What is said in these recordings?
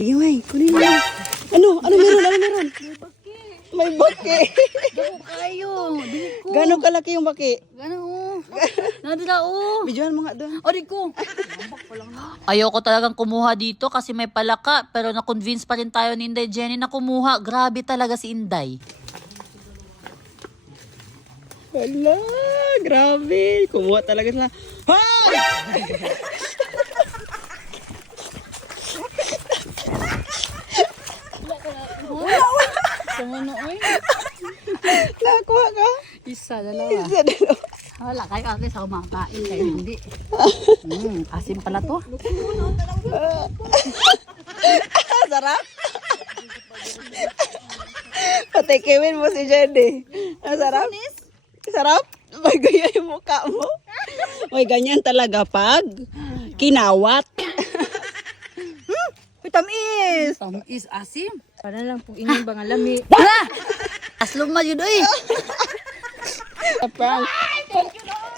Sige, May. Kunin mo. Ano meron? Ano meron? May baki. Dako kayo. Dili ko. Gano'ng kalaki yung baki? Gano'n. Nadala oh. Bidyohan mo nga doon. Ori ko. Ayoko talagang kumuha dito kasi may palaka. Pero na-convince pa rin tayo ni Inday Jenny na kumuha. Grabe talaga si Inday. Hala, grabe. Kumuha talaga sila. Hoy! Sumuno oy. Nakuha ka? Isa, dalawa. Isa, dalawa. Wala kayo ate sa kumakain kayo hindi. Asim pala to. Sarap. Patikimin mo si Jenny. Ang sarap? Sarap? May gaya yung mukha mo. May ganyan talaga pag kinawat. Tamis! Is asim. Para lang po inyong mga lami. Aslong mal yun oy. Prank.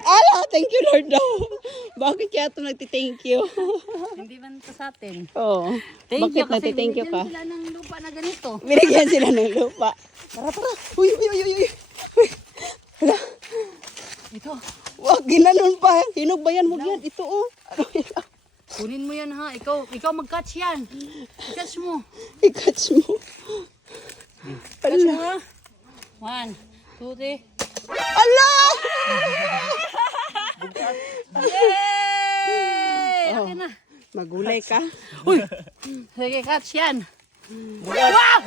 Ala, thank you Lord daw. Bakit kaya ito nagti-thank you? Hindi man to sa atin. Oo. Bakit nagti-thank you ka? Sila ng lupa na ganito. Binigyan sila ng lupa. Tara. Uy. Hala. Ito. Wag, ginanon pa. Hinog ba yan? Huwag yan. Ito oh. Ano yan? Kunin mo yan ha. Ikaw mag-catch yan. I-catch mo. I-catch mo. Catch mo Ala. ha. 1, 2, 3. Ala! Yay! Oh. Okay na. Magulay ka. Uy! Sige, catch yan. Wow!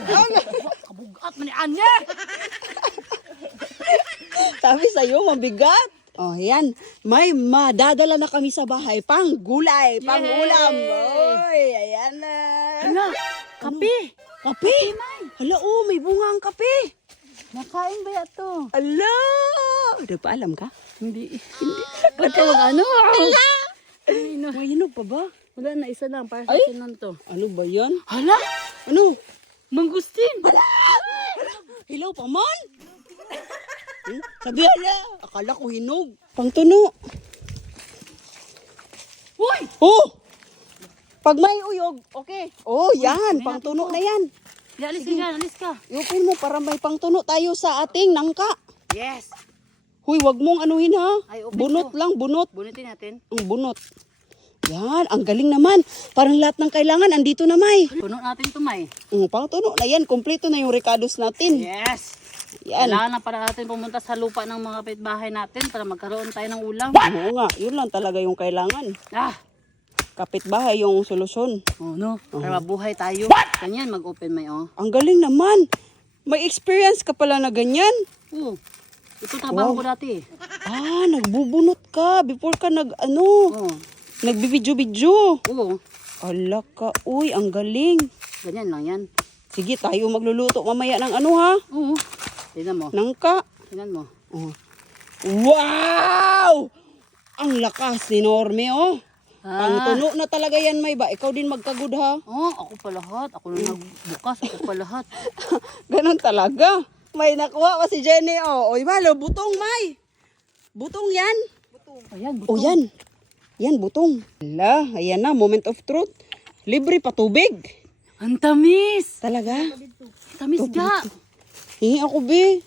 Kabugat man ni Anya! Sabi sa'yo, mabigat. Oh, yan. May madadala na kami sa bahay. Pang gulay, pang ulam. Oy, ayan na. Hala! Kape! Kape? Hala, oh, may bunga ang kape. Nakain ba yan to? Ala! Di pa alam ka? Hindi. Ba't tawag ano? Ala! Ay, no. May hinog pa ba? Wala na, isa lang. Para sa Ay! sinan to. Ano ba yan? Hala! Ano? Mangustin! Hilaw pa man? Sabi hala, akala ko hinog. Pangtuno. Uy! Oh! Pag may uyog, okay. Oh, yan. Pangtuno na yan. Alis ka dyan, alis ka. Iupin mo para may pangtuno tayo sa ating nangka. Yes! Huy, wag mong anuhin ha. Ay, upin Bunot ko. lang, bunot. Bunutin natin. Ang bunot. Yan, ang galing naman. Parang lahat ng kailangan, andito na may. Puno natin to, May. Pangtuno na yan. Kompleto na yung recados natin. Yes! Yan. Kailangan na para natin pumunta sa lupa ng mga kapitbahay natin para magkaroon tayo ng ulam. Oo nga, yun lang talaga yung kailangan. Ah! Kapitbahay yung solusyon. Oh no, para mabuhay tayo. Ganyan, mag-open may oh. Ang galing naman. May experience ka pala na ganyan. Oh, ito trabaho ko dati. Ah, nagbubunot ka before ka Oh, nagbibidyo-bidyo. oo. Ala ka, uy, ang galing. Ganyan lang yan. Sige, tayo magluluto mamaya ng ano ha? Oo. Tingnan mo. Nangka. Tingnan mo. Oh. Wow! Ang lakas ni Norme, oh. Ang tuno na talaga yan, May ba? Ikaw din magkagud ha? Oh, ako pa lahat. Ako na nagbukas. Ako pa lahat. Ganon talaga. May nakuha pa si Jenny, oh. Oy, malo, butong, May. Butong yan. Ayan, Oh, yan. Yan, butong. Hala, ayan na, moment of truth. Libre pa tubig. Ang tamis. Talaga? Tamis ga. Hingi ako, be.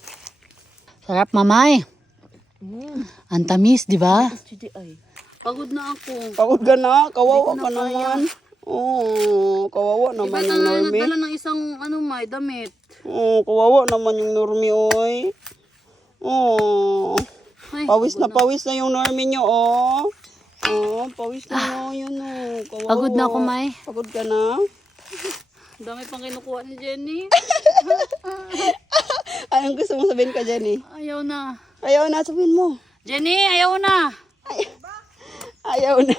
Sarap, mamay. Ang tamis, di ba? Ay. Pagod na ako. Pagod ka na, kawawa Hindi ka ko na kaya. naman. Oo, kawawa naman yung Norme. Nagdala ng isang may damit. Oo, kawawa naman yung Norme, oy. Oo. Ay, Pawis na yung Norme nyo, oh. Oh, pawis na yun, oh. Kawawa. Pagod na ako, May. Pagod ka na? Ang dami pang kinukuha ni Jenny. Anong gusto mo sabihin ka, Jenny? Ayaw na. Ayaw na, sabihin mo. Jenny, ayaw na. Ayaw na.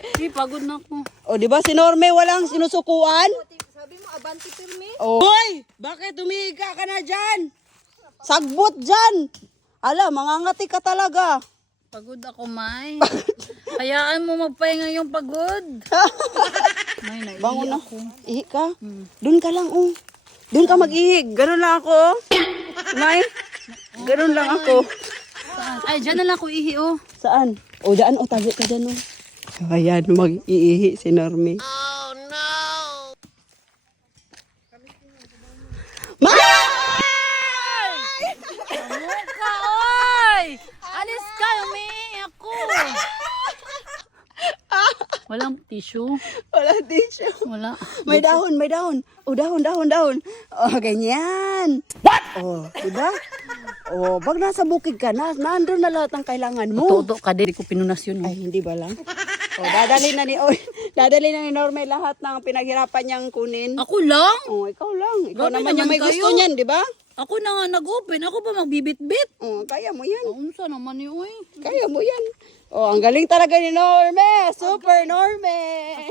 Hindi, pagod na ako. O, di ba si Norme walang sinusukuan? Sabi mo, abanti pirmi. Hoy! Bakit tumiga ka na dyan? Sagbot dyan! Ala, mangangati ka talaga. Pagod ako, May. Hayaan mo magpahinga yung pagod. May, naiiyak Bango na. ako. Ihi ka? Doon ka lang, oh. Doon ka mag-ihi. Ganun lang ako, oh. May? Ganun lang ako. Saan? Ay, dyan na lang ako ihi, oh. Saan? O, dyan, o, tago ka dyan, o. Ayan, mag-iihi si Norme. Oh, no! tissue. Wala tissue. Wala. May dahon, may dahon. Oh, dahon, dahon, dahon. Oh, ganyan. What? Oh, diba? Oh, pag nasa bukid ka na, nandun na lahat ng kailangan mo. Toto ka din. Hindi ko pinunas yun. Ay, hindi ba lang? Oh, dadali na ni Norme lahat ng pinaghirapan niyang kunin. Ako lang? Oh, ikaw lang. Ikaw Grabe naman yung naman may kayo. gusto niyan, di ba? Ako na nga nag-open. Ako ba magbibit-bit? Oh, kaya mo yan. Unsa naman yun, uy? Kaya mo yan. Oh, ang galing talaga ni Norme. Super Norme.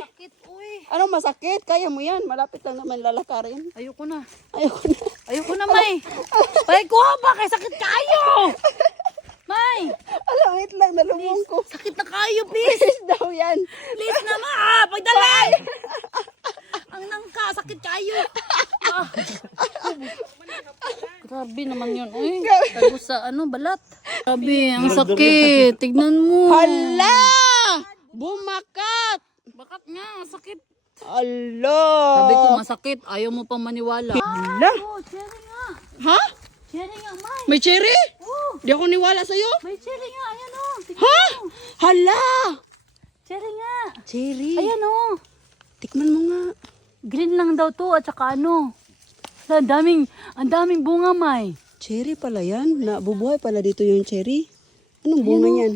Sakit, uy. Anong masakit? Kaya mo yan. Malapit lang naman lalakarin. Ayoko na. Ayoko na. Ayoko na, May. Pay ko ba? Kay sakit kayo. May, Alam, wait lang. Nalumong ko. sakit na kayo, please. Please daw yan. Please na, ma. Pagdalay. Ang nangka, sakit kayo. Ah. Grabe naman yun, uy. Tagos sa balat. Grabe, ang sakit. Tignan mo. Hala! Bumakat! Bakat nga, sakit. Hala! Sabi ko masakit, ayaw mo pang maniwala. Hala! Oh, cherry nga. Ha? Cherry nga, May. May cherry? Oh, Di ako niwala sa'yo. may cherry nga. Ayan o. Ha? Hala! Cherry nga. Cherry. Ayan o. Tikman mo nga. Green lang daw to at saka ano. Ang daming bunga, May. Cherry pala yan. Nabubuhay pala dito yung cherry. Anong bunga yan?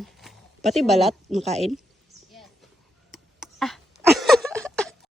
Pati balat, makain?